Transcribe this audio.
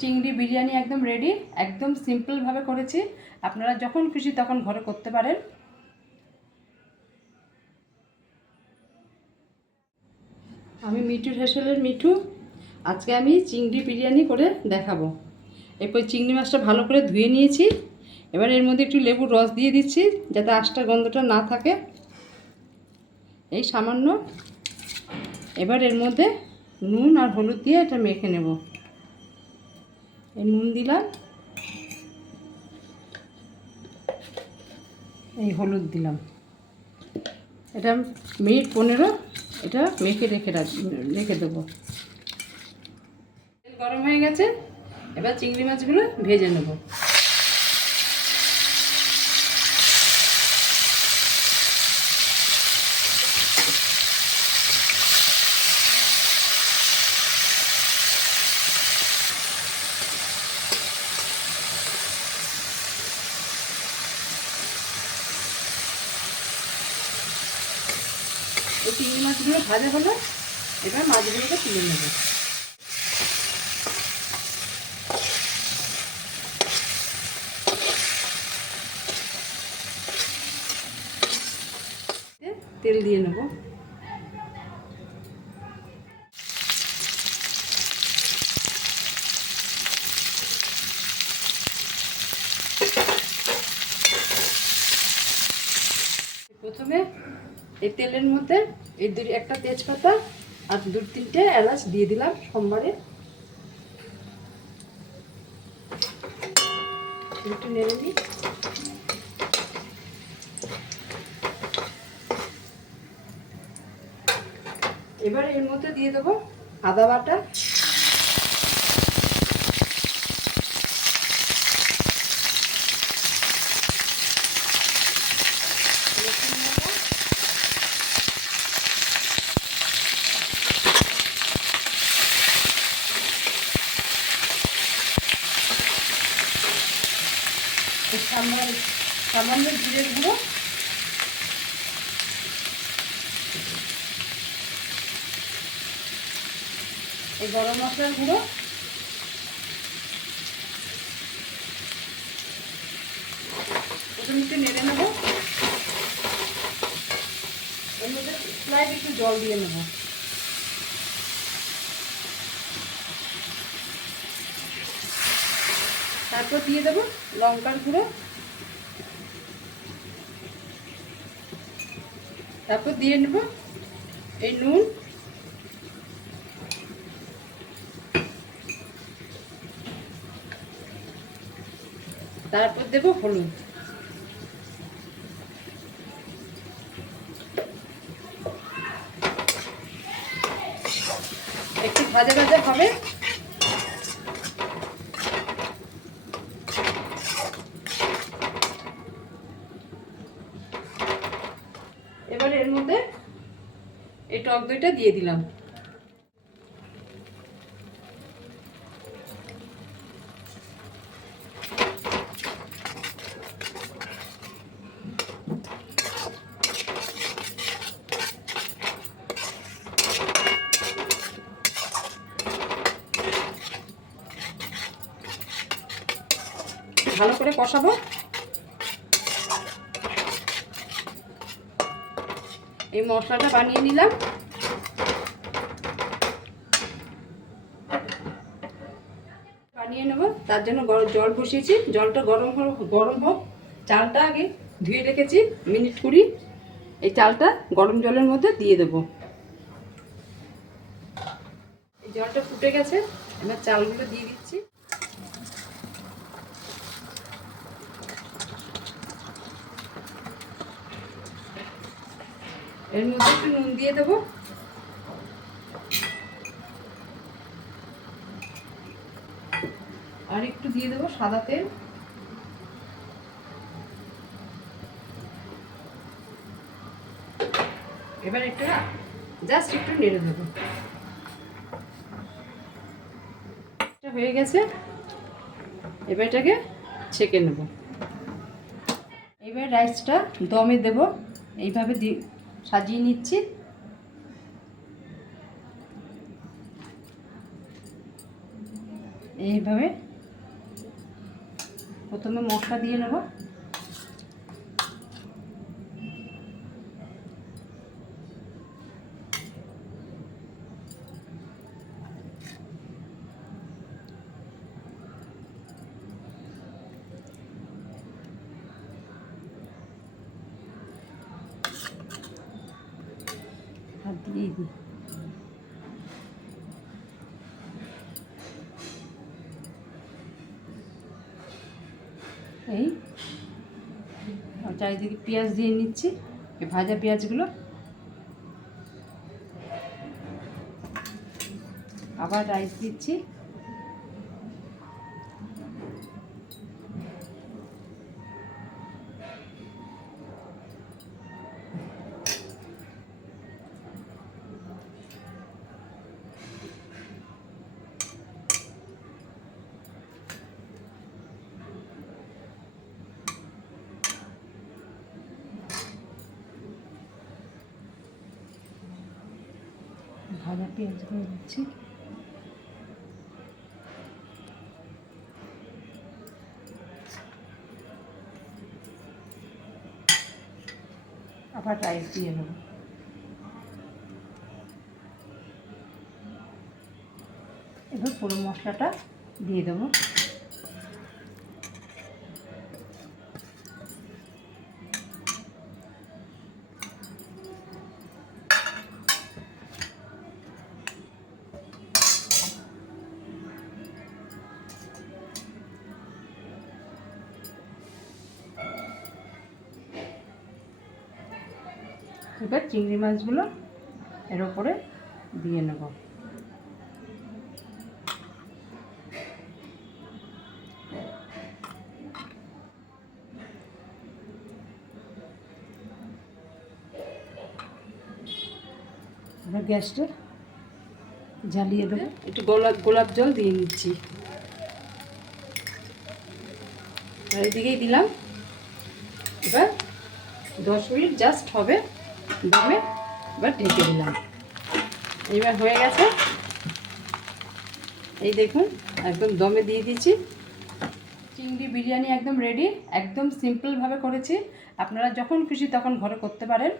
চিংড়ি বিরিয়ানি একদম রেডি। একদম সিম্পলভাবে করেছি, আপনারা যখন খুশি তখন ঘরে করতে পারেন। আমি মিঠু হেসেলের মিঠু। আজকে আমি চিংড়ি বিরিয়ানি করে দেখাবো। এরপর চিংড়ি মাছটা ভালো করে ধুয়ে নিয়েছি। এবার এর মধ্যে একটু লেবুর রস দিয়ে দিচ্ছি যাতে আঁশটা গন্ধটা না থাকে, এই সামান্য। এবার এর মধ্যে নুন আর হলুদ দিয়ে এটা মেখে নেব। এই নুন দিলাম, এই হলুদ দিলাম। এটা মিনিট 15 এটা মেখে রেখে দেবো। তেল গরম হয়ে গেছে, এবার চিংড়ি মাছগুলো ভেজে নেব। এই চিংড়ি মাছগুলো ভাজা হলো, এবার মাছগুলোকে তুলে নেব। তেল দিয়ে নেব। প্রথমে এই তেলের মধ্যে এই একটা তেজপাতা আর 2-3টে এলাচ দিয়ে দিলাম সোমবারে। একটু নেড়ে নিই। এবার এর মধ্যে দিয়ে দেবো আদা বাটা, সামান্য জিরের গুঁড়ো, এই গরম মশলার গুঁড়ো, প্রথমে একটু নেড়ে নেবো। এর মধ্যে স্লাইড একটু জল দিয়ে নেব। তারপর দিয়ে দেবো লঙ্কার গুঁড়ো, তারপর দিয়ে নেব এই নুন, তারপর দেব হলুদ। একটু ভাজা ভাজা হবে। এবার এর মধ্যে এই টক দইটা দিয়ে দিলাম। ভালো করে কষাবো। এই মশলাটা বানিয়ে নিলাম। বানিয়ে নেব, তার জন্য জল বসিয়েছি। জলটা গরম হোক। চালটা আগে ধুয়ে রেখেছি মিনিট 20। এই চালটা গরম জলের মধ্যে দিয়ে দেব। এই জলটা ফুটে গেছে, এবার চালগুলো দিয়ে দিচ্ছি। এর মধ্যে একটু নুন দিয়ে দেবো, আর একটু দিয়ে দেবো সাদা তেল। এবার একটু জাস্ট একটু নেড়ে দেবো। এটা হয়ে গেছে, এবার এটাকে ছেঁকে নেব। এবার রাইসটা দমে দেব। এইভাবে সাজিয়ে নিচ্ছি। এইভাবে প্রথমে মশলা দিয়ে নেব। আর দিয়ে দিই এই চারিদিকে পেঁয়াজ দিয়ে নিচ্ছি, এই ভাজা পেঁয়াজগুলো। আবার রাইস দিচ্ছি। ভাজা পেঁয়াজগুলো দিচ্ছি। আবার রাইস দিয়ে নেব। এবার পুরো মশলাটা দিয়ে দেবো। এবার চিংড়ি মাছগুলো এর উপরে দিয়ে নেব। এবার গ্যাসটা জ্বালিয়ে দেবো। একটু গোলাপ জল দিয়ে নিচ্ছি, আর এদিকেই দিলাম। এবার 10 মিনিট জাস্ট হবে দমে, এবার ঢেকে দিলাম। এবার হয়ে গেছে, এই দেখুন একদম দমে দিয়ে দিচ্ছি। চিংড়ি বিরিয়ানি একদম রেডি। একদম সিম্পলভাবে করেছি, আপনারা যখন খুশি তখন ঘরে করতে পারেন।